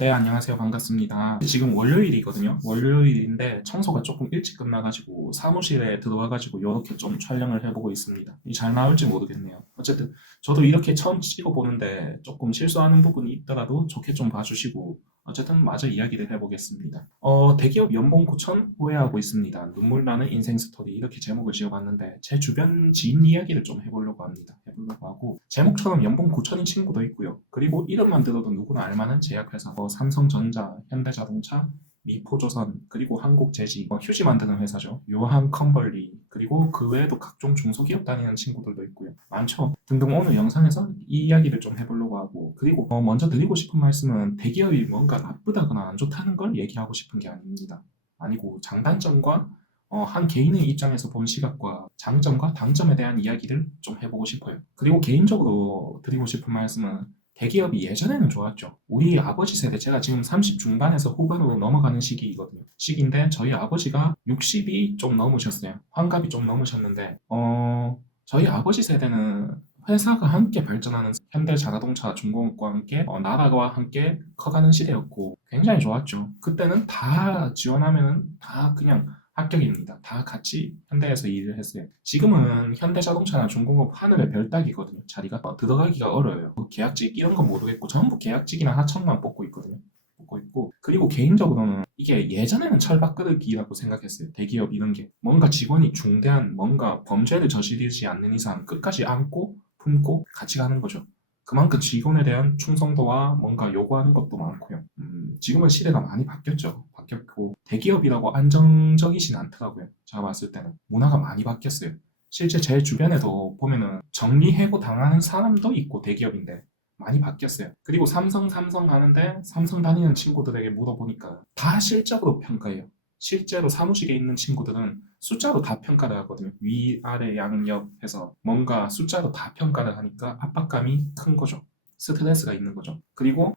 네, 안녕하세요. 반갑습니다. 지금 월요일이거든요. 월요일인데 청소가 조금 일찍 끝나가지고 사무실에 들어와가지고 이렇게 좀 촬영을 해보고 있습니다. 잘 나올지 모르겠네요. 어쨌든 저도 이렇게 처음 찍어보는데 조금 실수하는 부분이 있더라도 좋게 좀 봐주시고 어쨌든 마저 이야기를 해보겠습니다. 대기업 연봉 9천 후회하고 있습니다. 눈물 나는 인생 스토리 이렇게 제목을 지어봤는데 제 주변 지인 이야기를 좀 해보려고 합니다. 해보려고 하고 제목처럼 연봉 9천인 친구도 있고요. 그리고 이름만 들어도 누구나 알만한 제약회사 삼성전자, 현대자동차, 미포조선, 그리고 한국제지, 휴지 만드는 회사죠. 요한컴벌리, 그리고 그 외에도 각종 중소기업 다니는 친구들도 있고요. 많죠. 등등 오늘 영상에서 이 이야기를 좀 해보려고 하고, 그리고 먼저 드리고 싶은 말씀은 대기업이 뭔가 나쁘다거나 안 좋다는 걸 얘기하고 싶은 게 아닙니다. 아니고 장단점과 한 개인의 입장에서 본 시각과 장점과 단점에 대한 이야기를 좀 해보고 싶어요. 그리고 개인적으로 드리고 싶은 말씀은 대기업이 예전에는 좋았죠. 우리 아버지 세대, 제가 지금 30 중반에서 후반으로 넘어가는 시기이거든요. 시기인데 저희 아버지가 60이 좀 넘으셨어요. 환갑이 좀 넘으셨는데, 저희 아버지 세대는 회사가 함께 발전하는 현대자동차, 중공업과 함께 나라와 함께 커가는 시대였고 굉장히 좋았죠. 그때는 다 지원하면 다 그냥 합격입니다. 다 같이 현대에서 일을 했어요. 지금은 현대자동차나 중공업 하늘의 별 따기거든요. 자리가 들어가기가 어려워요. 계약직 이런 건 모르겠고 전부 계약직이나 하청만 뽑고 있거든요. 뽑고 있고 그리고 개인적으로는 이게 예전에는 철밥끄르기라고 생각했어요. 대기업 이런 게 뭔가 직원이 중대한 뭔가 범죄를 저지르지 않는 이상 끝까지 안고 품고 같이 가는 거죠. 그만큼 직원에 대한 충성도와 뭔가 요구하는 것도 많고요. 지금은 시대가 많이 바뀌었죠. 바뀌었고 대기업이라고 안정적이진 않더라고요. 제가 봤을 때는 문화가 많이 바뀌었어요. 실제 제 주변에도 보면은 정리해고 당하는 사람도 있고 대기업인데 많이 바뀌었어요. 그리고 삼성 하는데 삼성 다니는 친구들에게 물어보니까 다 실적으로 평가해요. 실제로 사무실에 있는 친구들은 숫자로 다 평가를 하거든요. 위, 아래, 양, 옆 해서 뭔가 숫자로 다 평가를 하니까 압박감이 큰 거죠. 스트레스가 있는 거죠. 그리고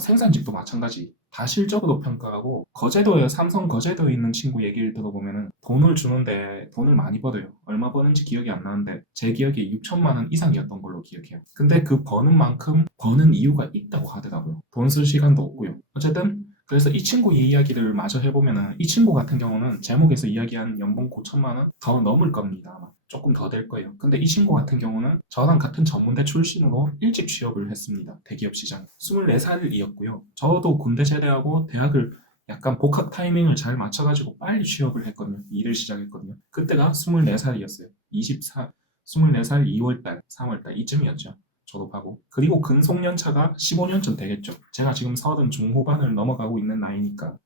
생산직도 마찬가지. 다 실적으로 평가하고 거제도에 삼성 거제도에 있는 친구 얘기를 들어보면은 돈을 주는데 돈을 많이 벌어요. 얼마 버는지 기억이 안 나는데 제 기억에 6천만 원 이상이었던 걸로 기억해요. 근데 그 버는 만큼 버는 이유가 있다고 하더라고요. 돈 쓸 시간도 없고요. 어쨌든 그래서 이 친구 이야기를 마저 해보면은 이 친구 같은 경우는 제목에서 이야기한 연봉 9천만 원 더 넘을 겁니다. 아마. 조금 더 될 거예요. 근데 이 친구 같은 경우는 저랑 같은 전문대 출신으로 일찍 취업을 했습니다. 대기업 시장. 24살이었고요. 저도 군대 제대하고 대학을 약간 복학 타이밍을 잘 맞춰가지고 빨리 취업을 했거든요. 일을 시작했거든요. 그때가 24살이었어요. 24살 2월달, 3월달 이쯤이었죠. 졸업하고 그리고 근속연차가 15년 쯤 되겠죠. 제가 지금 30 중후반을 넘어가고 있는 나이니까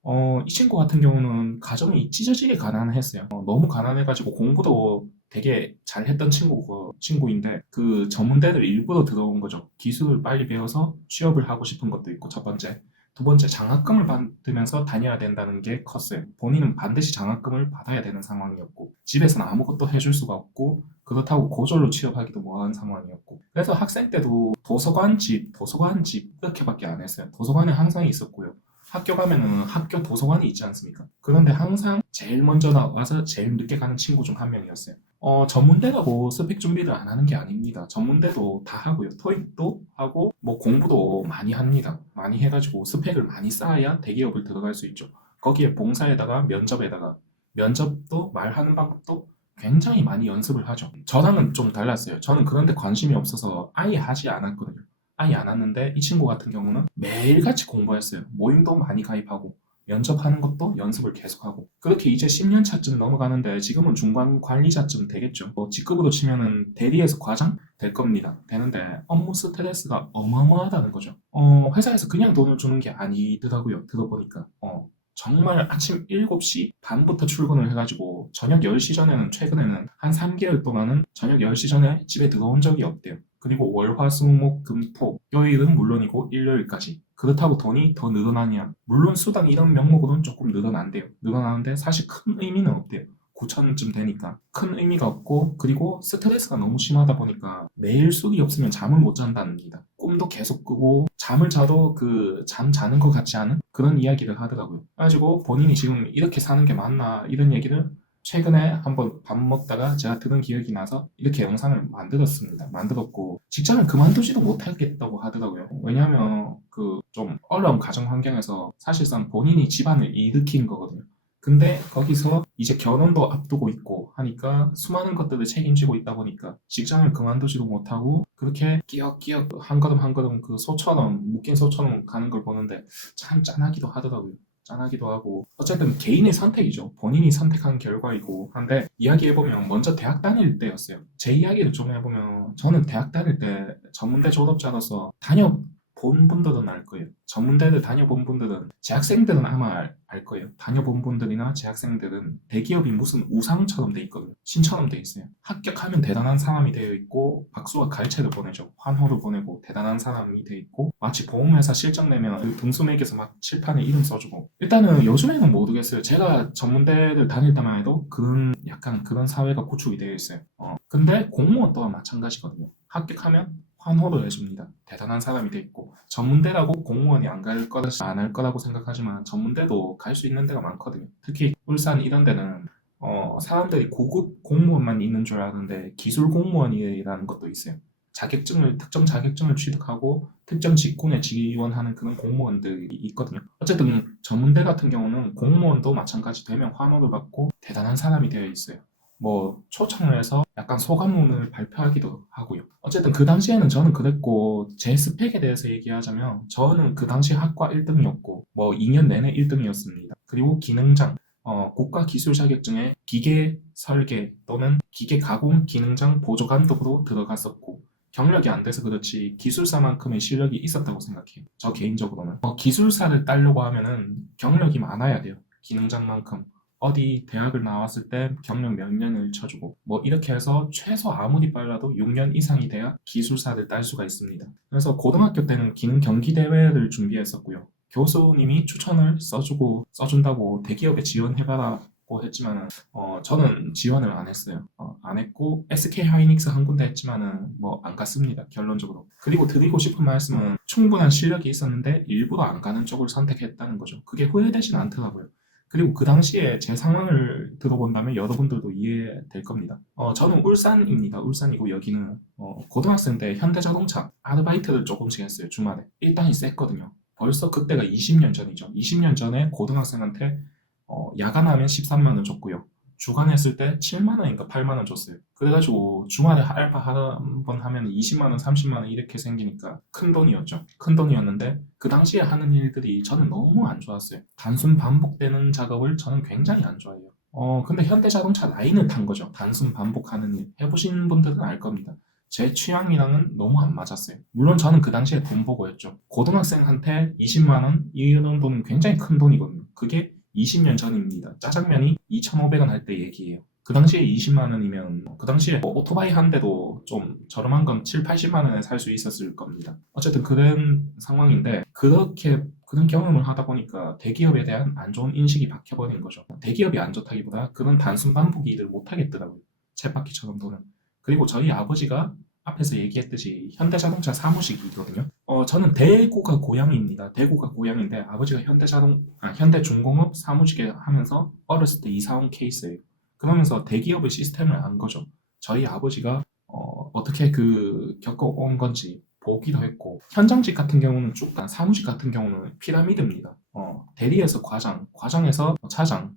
이 친구 같은 경우는 가정이 찢어지게 가난했어요. 너무 가난해가지고 공부도 되게 잘했던 친구인데 그 전문대를 일부러 들어온 거죠. 기술을 빨리 배워서 취업을 하고 싶은 것도 있고 첫 번째. 두 번째, 장학금을 받으면서 다녀야 된다는 게 컸어요. 본인은 반드시 장학금을 받아야 되는 상황이었고, 집에서는 아무것도 해줄 수가 없고, 그렇다고 고졸로 취업하기도 뭐한 상황이었고. 그래서 학생 때도 도서관집, 이렇게밖에 안 했어요. 도서관에 항상 있었고요. 학교 가면은 학교 도서관이 있지 않습니까? 그런데 항상 제일 먼저 나와서 제일 늦게 가는 친구 중 한 명이었어요. 전문대라고 스펙 준비를 안 하는 게 아닙니다. 전문대도 다 하고요. 토익도 하고, 뭐 공부도 많이 합니다. 많이 해가지고 스펙을 많이 쌓아야 대기업을 들어갈 수 있죠. 거기에 봉사에다가 면접도 말하는 방법도 굉장히 많이 연습을 하죠. 저랑은 좀 달랐어요. 저는 그런데 관심이 없어서 아예 하지 않았거든요. 아예 안 왔는데 이 친구 같은 경우는 매일같이 공부했어요. 모임도 많이 가입하고 면접하는 것도 연습을 계속하고 그렇게 이제 10년 차쯤 넘어가는데 지금은 중간 관리자쯤 되겠죠. 직급으로 치면은 대리에서 과장 될 겁니다. 되는데 업무 스트레스가 어마어마하다는 거죠. 회사에서 그냥 돈을 주는 게 아니더라고요. 들어보니까. 정말 아침 7시 반부터 출근을 해가지고 저녁 10시 전에는 최근에는 한 3개월 동안은 저녁 10시 전에 집에 들어온 적이 없대요. 그리고 월, 화, 수, 목, 금, 토, 요일은 물론이고 일요일까지. 그렇다고 돈이 더 늘어나냐? 물론 수당 이런 명목으로는 조금 늘어난대요. 늘어나는데 사실 큰 의미는 없대요. 9천쯤 되니까 큰 의미가 없고 그리고 스트레스가 너무 심하다 보니까 매일 술이 없으면 잠을 못 잔답니다. 꿈도 계속 꾸고 잠을 자도 그 잠 자는 것 같지 않은 그런 이야기를 하더라고요. 그래가지고 본인이 지금 이렇게 사는 게 맞나 이런 얘기를 최근에 한번 밥 먹다가 제가 들은 기억이 나서 이렇게 영상을 만들었습니다. 만들었고 직장을 그만두지도 못하겠다고 하더라고요. 왜냐하면 그 좀 어려운 가정 환경에서 사실상 본인이 집안을 일으킨 거거든요. 근데 거기서 이제 결혼도 앞두고 있고 하니까 수많은 것들을 책임지고 있다 보니까 직장을 그만두지도 못하고 그렇게 끼역끼역 한 걸음 한 걸음 그 소처럼 묶인 소처럼 가는 걸 보는데 참 짠하기도 하더라고요. 짠하기도 하고 어쨌든 개인의 선택이죠. 본인이 선택한 결과이고 한데 이야기해보면 먼저 대학 다닐 때였어요. 제 이야기를 좀 해보면 저는 대학 다닐 때 전문대 졸업자로서 다녀본 분들은 알 거예요. 전문대를 다녀본 분들은 재학생들은 아마 알 거예요. 다녀본 분들이나 재학생들은 대기업이 무슨 우상처럼 돼 있거든요. 신처럼 돼 있어요. 합격하면 대단한 사람이 되어 있고 박수와 갈채를 보내죠. 환호를 보내고 대단한 사람이 돼 있고 마치 보험회사 실적 내면 그 등수 매겨서 막 칠판에 이름 써주고 일단은 요즘에는 모르겠어요. 제가 전문대를 다닐 때만 해도 그런 약간 그런 사회가 구축이 되어 있어요. 근데 공무원 또한 마찬가지거든요. 합격하면 환호를 해줍니다. 대단한 사람이 돼 있고 전문대라고 공무원이 안 갈 거라 안 할 거라고 생각하지만 전문대도 갈 수 있는 데가 많거든요. 특히 울산 이런 데는 사람들이 고급 공무원만 있는 줄 아는데 기술 공무원이라는 것도 있어요. 특정 자격증을 취득하고 특정 직군에 지원하는 그런 공무원들이 있거든요. 어쨌든 전문대 같은 경우는 공무원도 마찬가지 되면 환호를 받고 대단한 사람이 되어 있어요. 뭐 초청을 해서 약간 소감문을 발표하기도 하고요. 어쨌든 그 당시에는 저는 그랬고 제 스펙에 대해서 얘기하자면 저는 그 당시 학과 1등이었고 뭐 2년 내내 1등이었습니다. 그리고 기능장 국가 기술 자격증에 기계 설계 또는 기계 가공 기능장 보조 감독으로 들어갔었고 경력이 안 돼서 그렇지 기술사만큼의 실력이 있었다고 생각해요. 저 개인적으로는. 기술사를 따려고 하면은 경력이 많아야 돼요. 기능장만큼. 어디 대학을 나왔을 때 경력 몇 년을 쳐주고 뭐 이렇게 해서 최소 아무리 빨라도 6년 이상이 돼야 기술사를 딸 수가 있습니다. 그래서 고등학교 때는 기능 경기 대회를 준비했었고요. 교수님이 추천을 써준다고 대기업에 지원해봐라고 했지만은 저는 지원을 안 했어요. 안 했고 SK 하이닉스 한 군데 했지만은 뭐 안 갔습니다. 결론적으로. 그리고 드리고 싶은 말씀은 충분한 실력이 있었는데 일부러 안 가는 쪽을 선택했다는 거죠. 그게 후회되진 않더라고요. 그리고 그 당시에 제 상황을 들어본다면 여러분들도 이해될 겁니다. 저는 울산입니다. 울산이고 여기는 고등학생 때 현대자동차 아르바이트를 조금씩 했어요. 주말에. 일당이 셌거든요. 벌써 그때가 20년 전이죠. 20년 전에 고등학생한테 야간하면 13만 원 줬고요. 주간 했을 때 7만 원인가 8만 원 줬어요. 그래가지고 주말에 알바 한 번 하면 20만 원, 30만 원 이렇게 생기니까 큰 돈이었죠. 큰 돈이었는데 그 당시에 하는 일들이 저는 너무 안 좋았어요. 단순 반복되는 작업을 저는 굉장히 안 좋아해요. 근데 현대자동차 라인을 탄 거죠. 단순 반복하는 일. 해보신 분들은 알 겁니다. 제 취향이랑은 너무 안 맞았어요. 물론 저는 그 당시에 돈 보고였죠. 고등학생한테 20만 원 이런 돈은 굉장히 큰 돈이거든요. 그게 20년 전입니다. 짜장면이 2,500원 할 때 얘기예요. 그 당시에 20만 원이면 그 당시에 오토바이 한 대도 좀 저렴한 건 7, 80만 원에 살 수 있었을 겁니다. 어쨌든 그런 상황인데 그렇게 그런 경험을 하다 보니까 대기업에 대한 안 좋은 인식이 박혀버린 거죠. 대기업이 안 좋다기보다 그런 단순 반복 일을 못 하겠더라고요. 쳇바퀴처럼 도는. 그리고 저희 아버지가 앞에서 얘기했듯이 현대자동차 사무직이거든요. 저는 대구가 고향입니다. 대구가 고향인데 아버지가 현대중공업 사무직에 하면서 어렸을 때 이사 온 케이스예요. 그러면서 대기업의 시스템을 안 거죠. 저희 아버지가 어떻게 겪어온 건지 보기도 했고 현장직 같은 경우는 쭉 사무직 같은 경우는 피라미드입니다. 대리에서 과장, 과장에서 차장,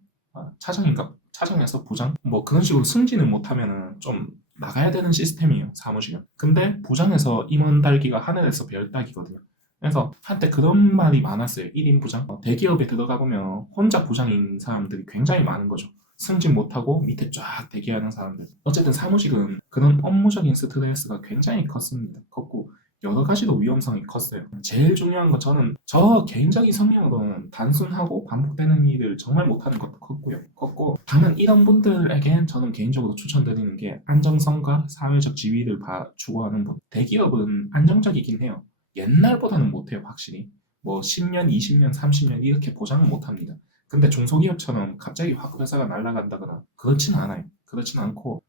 차장인가? 차장에서 부장? 뭐 그런 식으로 승진을 못하면은 좀 나가야 되는 시스템이에요, 사무실은. 근데 부장에서 임원 달기가 하늘에서 별 따기거든요. 그래서 한때 그런 말이 많았어요. 1인 부장. 대기업에 들어가 보면 혼자 부장인 사람들이 굉장히 많은 거죠. 승진 못하고 밑에 쫙 대기하는 사람들. 어쨌든 사무직은 그런 업무적인 스트레스가 굉장히 컸고 여러 가지로 위험성이 컸어요. 제일 중요한 건 저는 저 개인적인 성향으로는 단순하고 반복되는 일을 정말 못하는 것도 컸고 다만 이런 분들에겐 저는 개인적으로 추천드리는 게 안정성과 사회적 지위를 추구하는 분. 대기업은 안정적이긴 해요. 옛날보다는 못해요, 확실히. 뭐 10년, 20년, 30년 이렇게 보장은 못합니다. 근데 중소기업처럼 갑자기 확 회사가 날아간다거나 그렇진 않아요. 그렇진 않고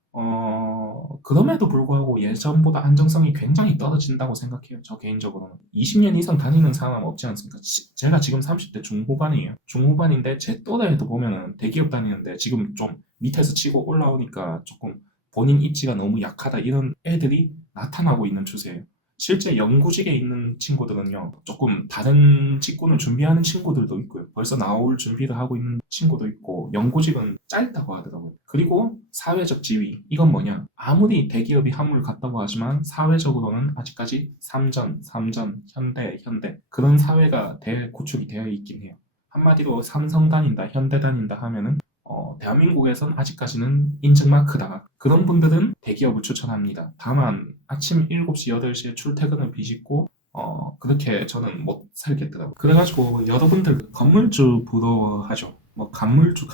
그럼에도 불구하고 예전보다 안정성이 굉장히 떨어진다고 생각해요. 저 개인적으로는. 20년 이상 다니는 사람 없지 않습니까? 제가 지금 30대 중후반이에요. 중후반인데 제 또래에도 보면은 대기업 다니는데 지금 좀 밑에서 치고 올라오니까 조금 본인 입지가 너무 약하다 이런 애들이 나타나고 있는 추세예요. 실제 연구직에 있는 친구들은요, 조금 다른 직군을 준비하는 친구들도 있고요. 벌써 나올 준비를 하고 있는 친구도 있고, 연구직은 짧다고 하더라고요. 그리고 사회적 지위. 이건 뭐냐? 아무리 대기업이 한물 같다고 하지만 사회적으로는 아직까지 삼전, 현대. 그런 사회가 구축이 되어 있긴 해요. 한마디로 삼성 다닌다, 현대 다닌다 하면은 대한민국에선 아직까지는 인증마크다. 그런 분들은 대기업을 추천합니다. 다만 아침 7시, 8시에 출퇴근을 비집고 그렇게 저는 못 살겠더라고요. 그래가지고 여러분들 건물주 부러워하죠. 뭐 간물주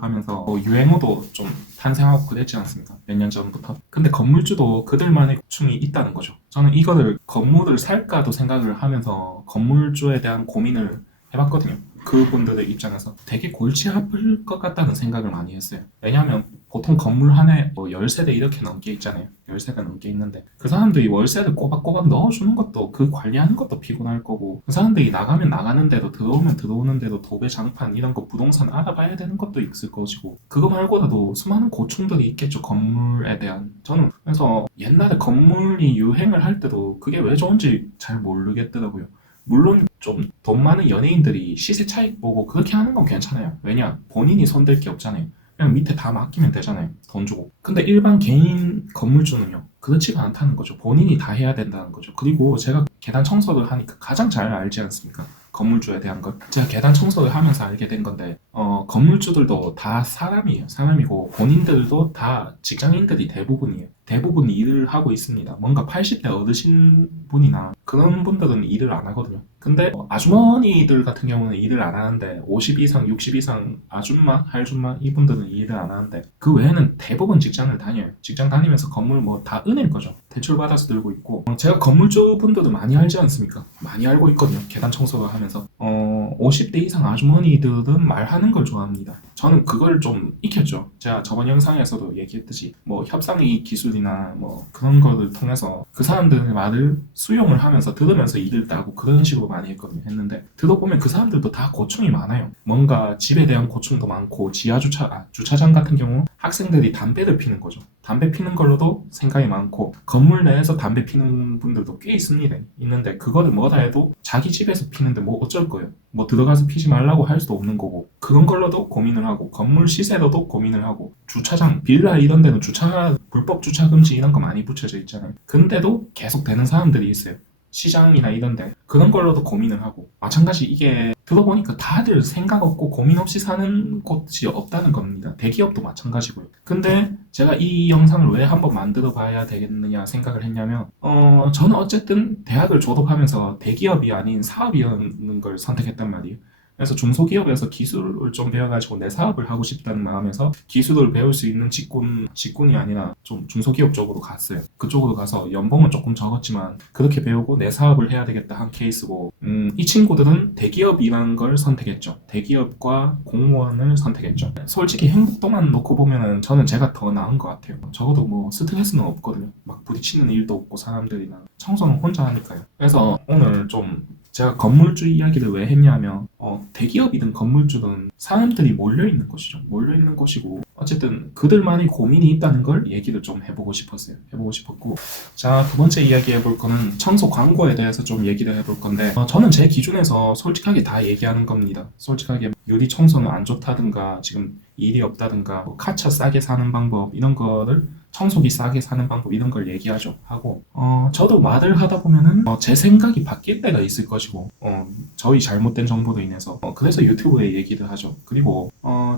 하면서 뭐 유행어도 좀 탄생하고 그랬지 않습니까? 몇 년 전부터. 근데 건물주도 그들만의 고충이 있다는 거죠. 저는 이거를 건물을 살까도 생각을 하면서 건물주에 대한 고민을 해봤거든요. 그분들의 입장에서 되게 골치 아플 것 같다는 생각을 많이 했어요. 왜냐하면 보통 건물 한 해 10세대 이렇게 넘게 있잖아요. 10세가 넘게 있는데 그 사람들이 월세를 꼬박꼬박 넣어주는 것도 그 관리하는 것도 피곤할 거고 그 사람들이 나가면 나가는 대로 들어오면 들어오는 대로 도배 장판 이런 거 부동산 알아봐야 되는 것도 있을 것이고 그거 말고라도 수많은 고충들이 있겠죠. 건물에 대한. 저는 그래서 옛날에 건물이 유행을 할 때도 그게 왜 좋은지 잘 모르겠더라고요. 물론 좀 돈 많은 연예인들이 시세 차익 보고 그렇게 하는 건 괜찮아요. 왜냐? 본인이 손댈 게 없잖아요. 그냥 밑에 다 맡기면 되잖아요. 돈 주고. 근데 일반 개인 건물주는요. 그렇지가 않다는 거죠. 본인이 다 해야 된다는 거죠. 그리고 제가 계단 청소를 하니까 가장 잘 알지 않습니까? 건물주에 대한 걸. 제가 계단 청소를 하면서 알게 된 건데 건물주들도 다 사람이에요. 사람이고 본인들도 다 직장인들이 대부분이에요. 대부분 일을 하고 있습니다. 뭔가 80대 어르신 분이나 그런 분들은 일을 안 하거든요. 근데 아주머니들 같은 경우는 일을 안 하는데 50 이상, 60 이상 아줌마, 할줌마 이분들은 일을 안 하는데 그 외에는 대부분 직장을 다녀요. 직장 다니면서 건물 뭐 다 은행 거죠. 대출 받아서 들고 있고 제가 건물주 분들도 많이 알지 않습니까? 많이 알고 있거든요. 계단 청소를 하면서 50대 이상 아주머니들은 말하는 걸 좋아합니다. 저는 그걸 좀 익혔죠. 제가 저번 영상에서도 얘기했듯이 뭐 협상이 기술이나 뭐 그런 거를 통해서 그 사람들의 말을 수용을 하면서 들으면서 일을 따고 그런 식으로 많이 했는데 들어보면 그 사람들도 다 고충이 많아요. 뭔가 집에 대한 고충도 많고 주차장 같은 경우 학생들이 담배를 피는 거죠. 담배 피는 걸로도 생각이 많고 건물 내에서 담배 피는 분들도 꽤 있는데 그거를 뭐다 해도 자기 집에서 피는데 뭐 어쩔 거예요. 뭐 들어가서 피지 말라고 할 수도 없는 거고 그런 걸로도 고민을 하고 건물 시세로도 고민을 하고 주차장, 빌라 이런 데는 불법 주차 금지 이런 거 많이 붙여져 있잖아요. 근데도 계속 되는 사람들이 있어요. 시장이나 이런데 그런 걸로도 고민을 하고 마찬가지 이게 들어보니까 다들 생각 없고 고민 없이 사는 곳이 없다는 겁니다. 대기업도 마찬가지고요. 근데 제가 이 영상을 왜 한번 만들어 봐야 되겠느냐 생각을 했냐면 저는 어쨌든 대학을 졸업하면서 대기업이 아닌 사업이라는 걸 선택했단 말이에요. 그래서 중소기업에서 기술을 좀 배워가지고 내 사업을 하고 싶다는 마음에서 기술을 배울 수 있는 직군이 아니라 좀 중소기업 쪽으로 갔어요. 그쪽으로 가서 연봉은 조금 적었지만 그렇게 배우고 내 사업을 해야 되겠다 한 케이스고 이 친구들은 대기업이라는 걸 선택했죠. 대기업과 공무원을 선택했죠. 솔직히 행복도만 놓고 보면은 저는 제가 더 나은 것 같아요. 적어도 뭐 스트레스는 없거든요. 막 부딪히는 일도 없고 사람들이랑 청소는 혼자 하니까요. 그래서 오늘 좀 제가 건물주 이야기를 왜 했냐면 대기업이든 건물주든 사람들이 몰려있는 것이죠. 몰려있는 것이고 어쨌든 그들만의 고민이 있다는 걸 얘기를 좀 해보고 싶었고 자, 두 번째 이야기 해볼 거는 청소 광고에 대해서 좀 얘기를 해볼 건데 저는 제 기준에서 솔직하게 다 얘기하는 겁니다. 솔직하게 유리 청소는 안 좋다든가 지금 일이 없다든가 뭐 카차 싸게 사는 방법 이런 거를 청소기 싸게 사는 방법 이런 걸 얘기하죠. 하고 저도 말을 하다 보면은 제 생각이 바뀔 때가 있을 것이고 저희 잘못된 정보로 인해서 그래서 유튜브에 얘기를 하죠. 그리고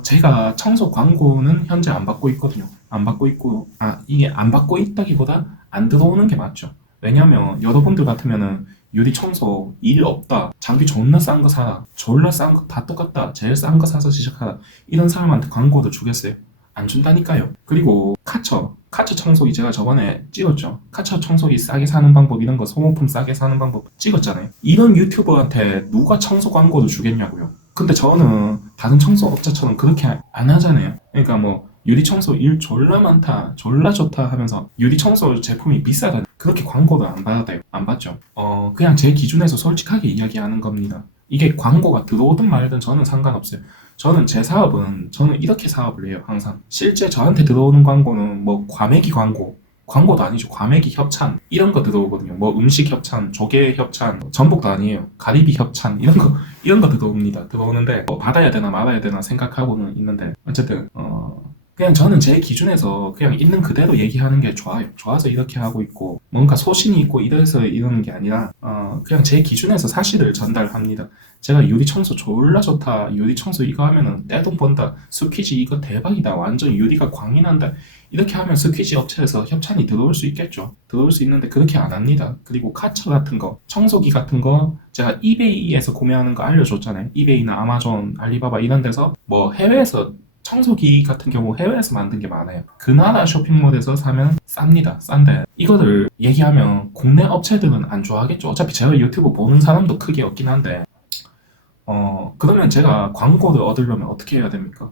제가 청소 광고는 현재 안 받고 있거든요. 안 받고 있고 이게 안 받고 있다기보다 안 들어오는 게 맞죠. 왜냐면 여러분들 같으면은 유리 청소 일 없다 장비 존나 싼 거 사라 졸라 싼 거 다 똑같다 제일 싼 거 사서 시작하라 이런 사람한테 광고를 주겠어요? 안 준다니까요. 그리고 카처 청소기 제가 저번에 찍었죠. 카처 청소기 싸게 사는 방법 이런 거 소모품 싸게 사는 방법 찍었잖아요. 이런 유튜버한테 누가 청소 광고를 주겠냐고요. 근데 저는 다른 청소 업자처럼 그렇게 안 하잖아요. 그러니까 뭐 유리청소 일 졸라 많다, 졸라 좋다 하면서 유리청소 제품이 비싸다 그렇게 광고도 안 받아요. 안 받죠. 그냥 제 기준에서 솔직하게 이야기하는 겁니다. 이게 광고가 들어오든 말든 저는 상관없어요. 저는 제 사업은 저는 이렇게 사업을 해요. 항상 실제 저한테 들어오는 광고는 뭐 과메기 광고도 아니죠. 과메기 협찬 이런 거 들어오거든요. 뭐 음식 협찬, 조개 협찬, 전복도 아니에요. 가리비 협찬 이런 거 들어옵니다. 들어오는데 뭐 받아야 되나 말아야 되나 생각하고는 있는데 어쨌든 그냥 저는 제 기준에서 그냥 있는 그대로 얘기하는 게 좋아요. 좋아서 이렇게 하고 있고 뭔가 소신이 있고 이래서 이러는 게 아니라 그냥 제 기준에서 사실을 전달합니다. 제가 유리 청소 졸라 좋다. 유리 청소 이거 하면은 떼돈 번다. 스퀴지 이거 대박이다. 완전 유리가 광이 난다. 이렇게 하면 스퀴지 업체에서 협찬이 들어올 수 있겠죠. 들어올 수 있는데 그렇게 안 합니다. 그리고 카처 같은 거, 청소기 같은 거 제가 이베이에서 구매하는 거 알려줬잖아요. 이베이나 아마존, 알리바바 이런 데서 뭐 해외에서 청소기 같은 경우 해외에서 만든 게 많아요. 그 나라 쇼핑몰에서 사면 쌉니다. 싼데 이거를 얘기하면 국내 업체들은 안 좋아하겠죠. 어차피 제가 유튜브 보는 사람도 크게 없긴 한데 그러면 제가 광고를 얻으려면 어떻게 해야 됩니까?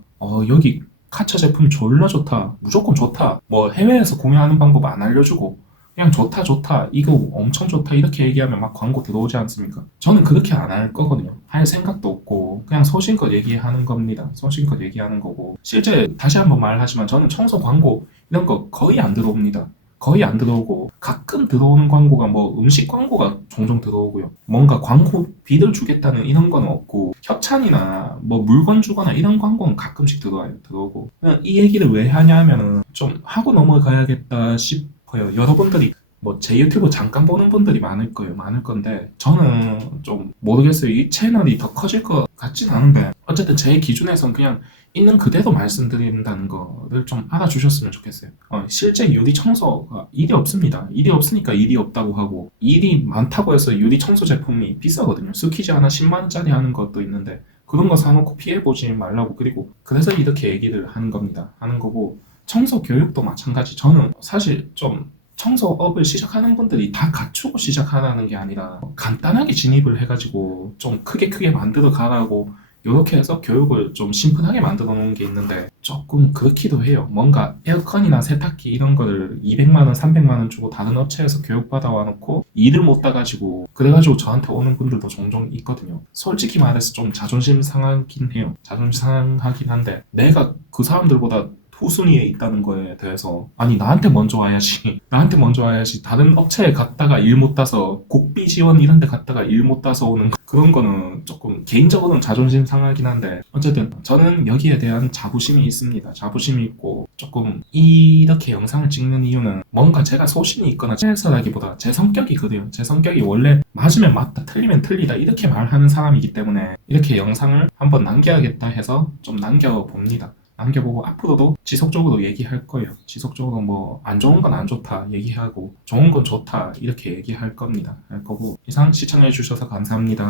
여기 카처 제품 졸라 좋다. 무조건 좋다. 뭐 해외에서 구매하는 방법 안 알려주고 그냥 좋다 좋다 이거 엄청 좋다 이렇게 얘기하면 막 광고 들어오지 않습니까? 저는 그렇게 안 할 거거든요. 할 생각도 없고 그냥 소신껏 얘기하는 겁니다. 소신껏 얘기하는 거고 실제 다시 한번 말하지만 저는 청소 광고 이런 거 거의 안 들어옵니다. 거의 안 들어오고 가끔 들어오는 광고가 뭐 음식 광고가 종종 들어오고요. 뭔가 광고비를 주겠다는 이런 건 없고 협찬이나 뭐 물건 주거나 이런 광고는 가끔씩 들어오고 그냥 이 얘기를 왜 하냐면은 좀 하고 넘어가야겠다 싶어요. 여러분들이 뭐 제 유튜브 잠깐 보는 분들이 많을 거예요. 많을 건데 저는 좀 모르겠어요. 이 채널이 더 커질 것 같진 않은데 어쨌든 제 기준에선 그냥 있는 그대로 말씀드린다는 거를 좀 알아주셨으면 좋겠어요. 실제 유리 청소가 일이 없습니다. 일이 없으니까 일이 없다고 하고 일이 많다고 해서 유리 청소 제품이 비싸거든요. 스퀴즈 하나 10만 원짜리 하는 것도 있는데 그런 거 사놓고 피해보지 말라고 그리고 그래서 이렇게 얘기를 하는 겁니다. 하는 거고 청소 교육도 마찬가지. 저는 사실 좀 청소업을 시작하는 분들이 다 갖추고 시작하라는 게 아니라 간단하게 진입을 해가지고 좀 크게 만들어 가라고 이렇게 해서 교육을 좀 심플하게 만들어 놓은 게 있는데 조금 그렇기도 해요. 뭔가 에어컨이나 세탁기 이런 거를 200만 원, 300만 원 주고 다른 업체에서 교육받아 와놓고 일을 못 따가지고 그래가지고 저한테 오는 분들도 종종 있거든요. 솔직히 말해서 좀 자존심 상하긴 해요. 자존심 상하긴 한데 내가 그 사람들보다 후순위에 있다는 거에 대해서 아니 나한테 먼저 와야지 나한테 먼저 와야지 다른 업체에 갔다가 일 못 따서 국비 지원 이런 데 갔다가 일 못 따서 오는 그런 거는 조금 개인적으로는 자존심 상하긴 한데 어쨌든 저는 여기에 대한 자부심이 있습니다. 자부심이 있고 조금 이렇게 영상을 찍는 이유는 뭔가 제가 소신이 있거나 해서라기보다 제 성격이 그래요. 제 성격이 원래 맞으면 맞다 틀리면 틀리다 이렇게 말하는 사람이기 때문에 이렇게 영상을 한번 남겨야겠다 해서 좀 남겨봅니다. 남겨보고 앞으로도 지속적으로 얘기할 거예요. 지속적으로 뭐 안 좋은 건 안 좋다 얘기하고 좋은 건 좋다 이렇게 얘기할 겁니다. 할 거고 이상 시청해 주셔서 감사합니다.